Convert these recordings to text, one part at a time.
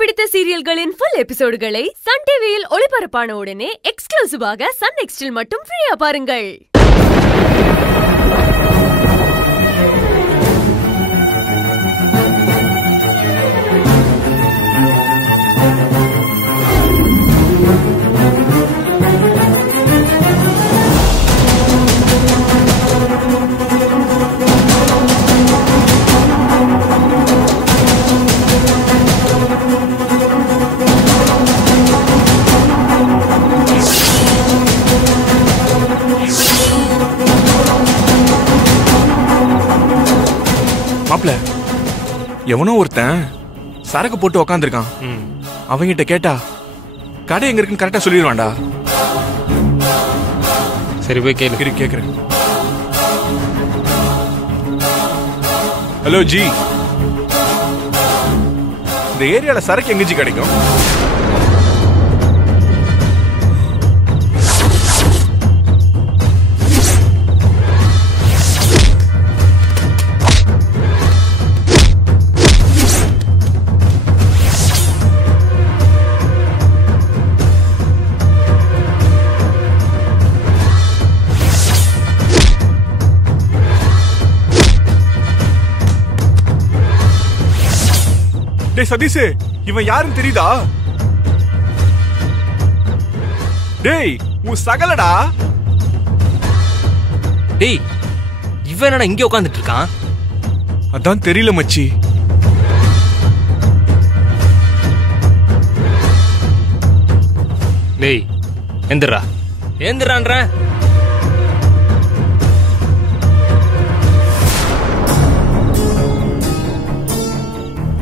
பிடித்த சீரியல்களின் full எபிசோடுகளை Sun டிவியில் ஒளிபரப்பான உடனே எக்ஸ்க்ளூசிவாக சன் நெக்ஸ்டில் மட்டும் ஃப்ரீயா பாருங்கள். மாப்ள எவனோ ஒருத்தன் சரக்கு போட்டு உக்காந்துருக்கான். அவங்கிட்ட கேட்டா கடை எங்க இருக்குன்னு கரெக்டா சொல்லிடுவான்டா. சரி போய் கேளு. கேக்குறேன். ஹலோ ஜி, இந்த ஏரியால சரக்கு எங்க ஜி கிடைக்கும்? சதீஷ், இவன் யாருன்னு தெரியுதா? டேய் உன் சகலடா. டேய் இவன் என்னடா இங்கே உட்கார்ந்துட்டு இருக்கான்? அதான் தெரியல மச்சி. டேய் எந்திரா எந்திரான்ற.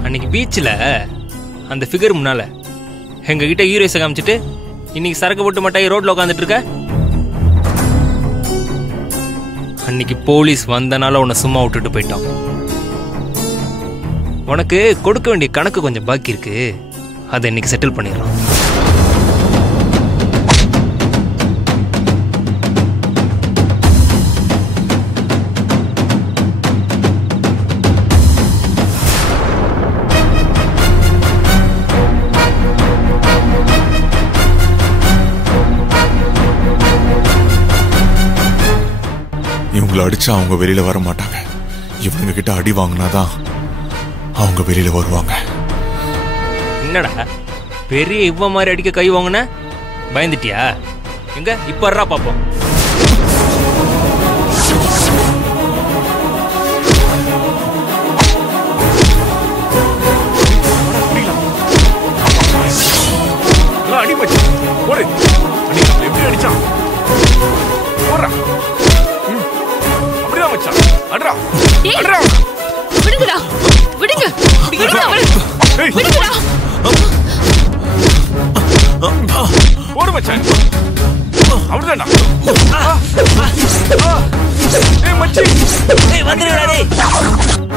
அன்னைக்கு பீச்சில் அந்த ஃபிகர் முன்னால எங்ககிட்ட ஹீரோஸை காமிச்சிட்டு இன்னைக்கு சரக்கு போட்டு மட்டாய் ரோட்ல உட்காந்துட்டு இருக்க. அன்னைக்கு போலீஸ் வந்தனால உன்னை சும்மா விட்டுட்டு போயிட்டான். உனக்கு கொடுக்க வேண்டிய கணக்கு கொஞ்சம் பாக்கி இருக்கு, அதை இன்னைக்கு செட்டில் பண்ணிடலாம். இவங்களை அடிச்சா அவங்க வெளியில வர மாட்டாங்க. இவங்க கிட்ட அடி வாங்கினாதான் அவங்க வெளியில வருவாங்க. என்னடா பெரிய இவ்வளவு மாதிரி அடிக்க கை வாங்கின? பயந்துட்டியா? எங்க இப்ப பாப்போம். அடி மச்சி போடு. எப்படி அடிச்சான்? போடுறா. அப்படிதான் மச்சான். அட்ரா அட்ரா. விடுங்கடா விடுங்க. விடுங்க அவளை. விடுங்கடா. போடு மச்சான். அப்படிதான்டா. ஏய் மச்சி. ஏய் வந்துடுடா டேய்.